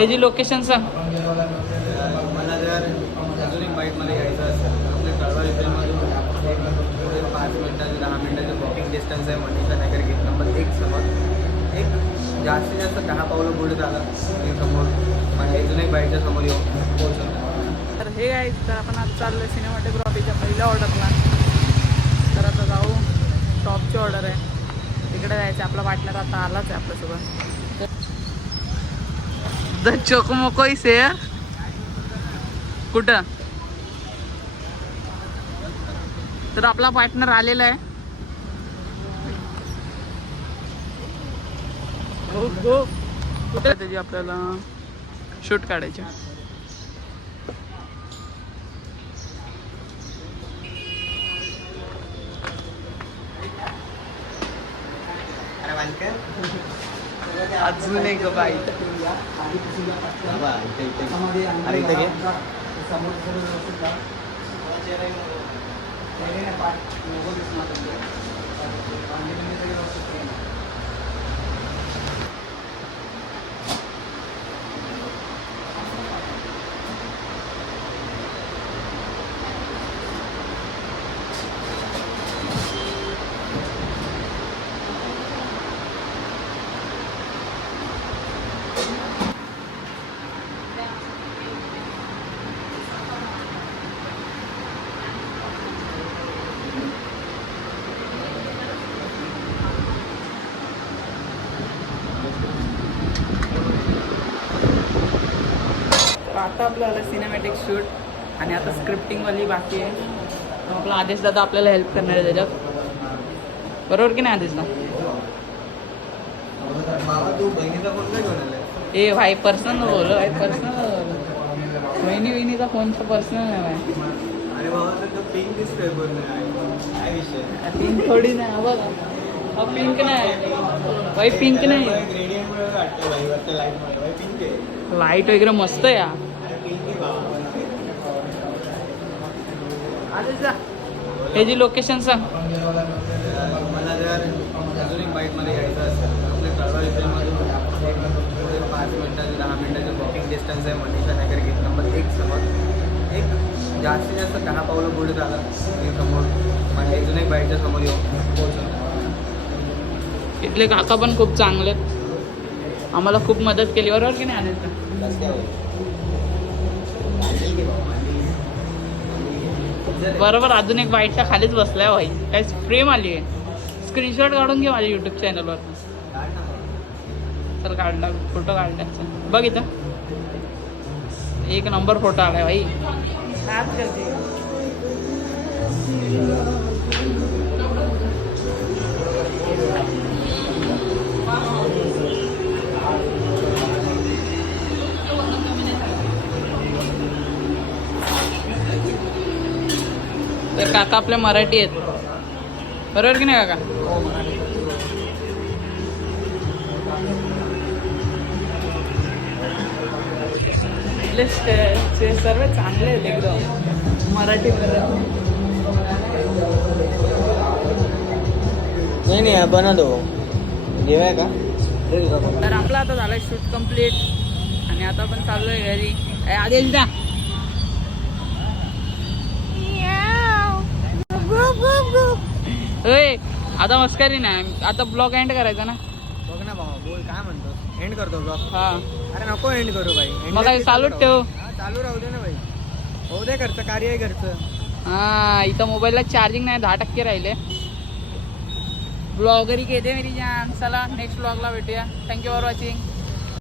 ह्याची लोकेशन सांग. मला जर अजून एक बाईकमध्ये यायचं असेल तर आपल्या कळवा इथेमधून 5 मिनिटाचे 10 मिनिटाचं वॉकिंग डिस्टन्स आहे. मनीषा नगर गेट नंबर 1 समोर. एक जास्तीत जास्त 10 पावलं पुढे झालं की समोर माझ्या अजून एक बाईकच्या समोर येऊन पोहोचवलं. तर हे आहे, तर आपण आज चाललो सिनेमॅटोग्राफीच्या पहिल्या ऑर्डरला. तर आता जाऊ, टॉपची ऑर्डर आहे, तिकडे जायचं. आपला पार्टनर आता आलाच आहे आपल्यासोबत. द चोकोमोको से कुठं, तर आपला पार्टनर आलेला आहे. हो हो, कुठे त्याची आपल्याला शूट काढायची. अजून एक बाईक. अरे इथे घे. आता आपलं आलं सिनेमॅटिक शूट आणि आता स्क्रिप्टिंगवाली बाकी आहे. मग आपला आदेश दादा आपल्याला हेल्प करणार आहे त्याच्यात, बरोबर की नाही आदेश दादा? बाबा तू बहिणीचा फोन काय घेऊन आलाय? ए भाई पर्सनल बोल, भाई पर्सनल. वहिनीचा फोनचा पर्सनल नाही भाई. अरे बाबा तर पिंक दिसतोय पण काय विषय? पिंक थोडी नाही बघ, हा पिंक नाही भाई, पिंक नाही. ग्रेडियंटमुळे वाटतं भाई, वरच्या लाईटमुळे भाई पिंक आहे. लाईट वगैरे मस्त आहे या. ह्याची लोकेशन सांग. मला जर अजून एक बाईकमध्ये यायचं असेल तर आपल्या कळवा इथेमधून 5 मिनिटाचे 10 मिनिटाचं वॉकिंग डिस्टन्स आहे. मनीषा नगर गेट नंबर 1 समोर. एक जास्तीत जास्त 10 पावलं पुढे झालं की समोर माझ्या अजून एक बाईकच्या समोर येऊन पोहोचवलं. इथले काका पण खूप चांगले आहेत, आम्हाला खूप मदत केली, बरोबर की नाही आदेश? बरोबर. अजून एक बाईटच्या खालीच बसलाय भाई, काय फ्रेम आली आहे. स्क्रीनशॉट काढून घे माझ्या युट्यूब चॅनलवर. तर काढला फोटो काढण्याचा बघ इथं, एक नंबर फोटो आलाय भाई. हात करते तर काका आपल्या मराठी आहेत, बरोबर की नाही काका? सर्व चांगले आहेत एकदम, मराठी. नाही बना दो जेवाय का. तर आपला आता झालाय शूट कम्प्लीट आणि आता आपण चाललोय घरी. आदेश जा. आता मस्करी नाही, आता ब्लॉग एंड करायचा ना. बघ ना भाऊ, बोल काय म्हणतो? एंड करतो ब्लॉग? हा, अरे नको एंड करू भाई, मग काय चालूच ठेव. चालू राहू दे ना भाई, होऊ दे, घरचं कार्य आहे घरचं. हा, इथं मोबाईलला चार्जिंग नाही, 10% राहिले. ब्लॉगरी घेते मेरी जान. चला नेक्स्ट ब्लॉगला भेटूया. Thank you for watching.